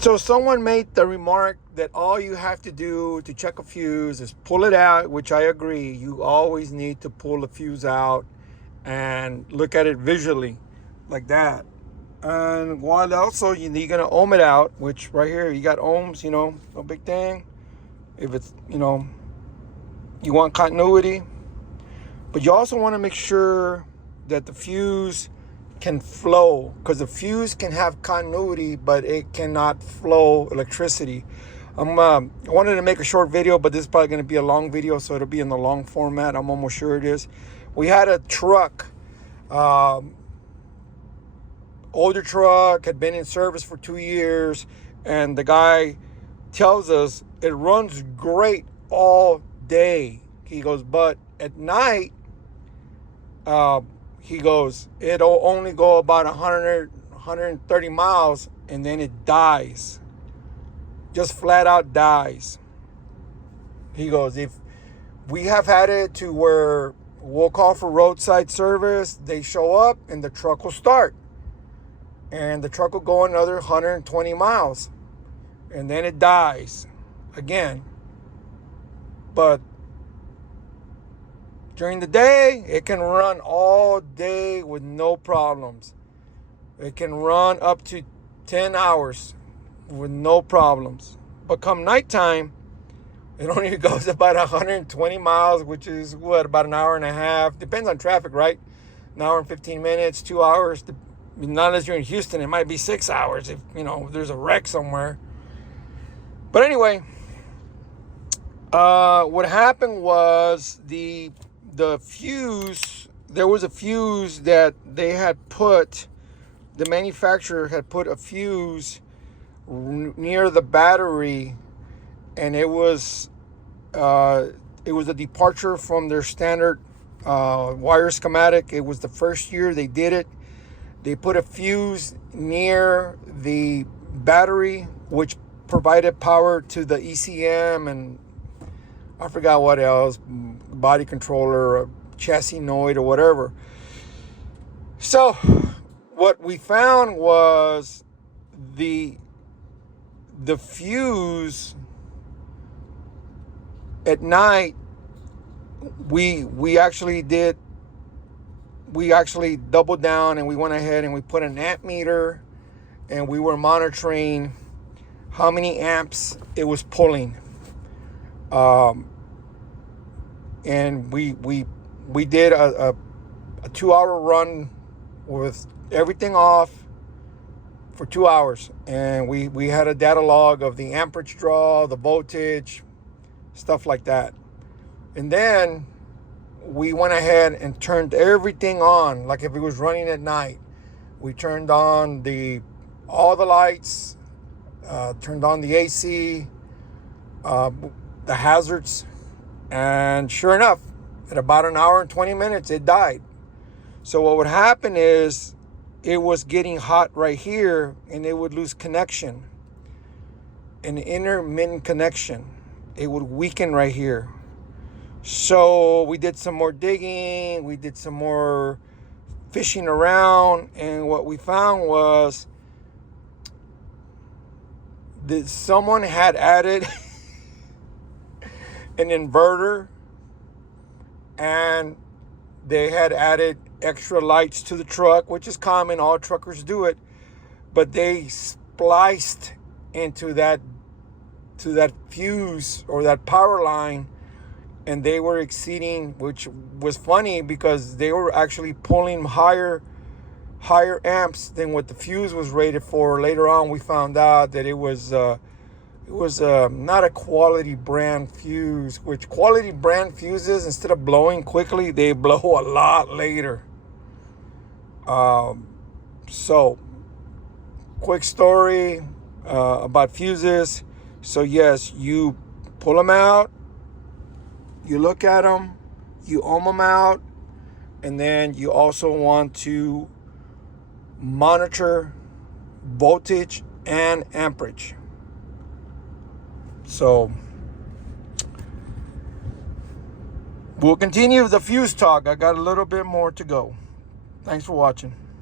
So someone made the remark that all you have to do to check a fuse is pull it out, which I agree. You always need to pull the fuse out and look at it visually like that. And while also you're going to ohm it out, which right here you got ohms, no big thing. If it's, you want continuity, but you also want to make sure that the fuse can flow, because the fuse can have continuity, but it cannot flow electricity. I wanted to make a short video, but this is probably going to be a long video, so it'll be in the long format. I'm almost sure it is. We had a truck, older truck, had been in service for 2 years, and the guy tells us it runs great all day. He goes, but at night, he goes, it'll only go about 130 miles, and then it dies. Just flat out dies. He goes, if we have had it to where we'll call for roadside service, they show up and the truck will start. And the truck will go another 120 miles. And then it dies again. But during the day, it can run all day with no problems. It can run up to 10 hours with no problems. But come nighttime, it only goes about 120 miles, which is about an hour and a half. Depends on traffic, right? An hour and 15 minutes, 2 hours. Not unless you're in Houston, it might be 6 hours if, there's a wreck somewhere. But anyway, what happened was the fuse, there was a fuse that they had put, the manufacturer had put a fuse near the battery, and it was a departure from their standard wire schematic. It was the first year they did it. They put a fuse near the battery, which provided power to the ECM and I forgot what else, body controller, or chassis noid, or whatever. So what we found was the fuse at night. We actually doubled down, and we went ahead and we put an amp meter, and we were monitoring how many amps it was pulling. And we did a 2-hour run with everything off for 2 hours, and we had a data log of the amperage draw, the voltage, stuff like that. And then we went ahead and turned everything on, like if it was running at night. We turned on all the lights, turned on the AC, the hazards, and sure enough, at about an hour and 20 minutes, it died. So what would happen is it was getting hot right here, and it would lose connection, an intermittent connection. It would weaken right here. So we did some more digging, we did some more fishing around, and what we found was that someone had added an inverter, and they had added extra lights to the truck, which is common, all truckers do it, but they spliced into that fuse or that power line, and they were exceeding, which was funny because they were actually pulling higher amps than what the fuse was rated for. Later on, we found out that it was not a quality brand fuse, which quality brand fuses, instead of blowing quickly, they blow a lot later. So quick story about fuses. So yes, you pull them out, you look at them, you ohm them out, and then you also want to monitor voltage and amperage. So we'll continue the fuse talk. I got a little bit more to go. Thanks for watching.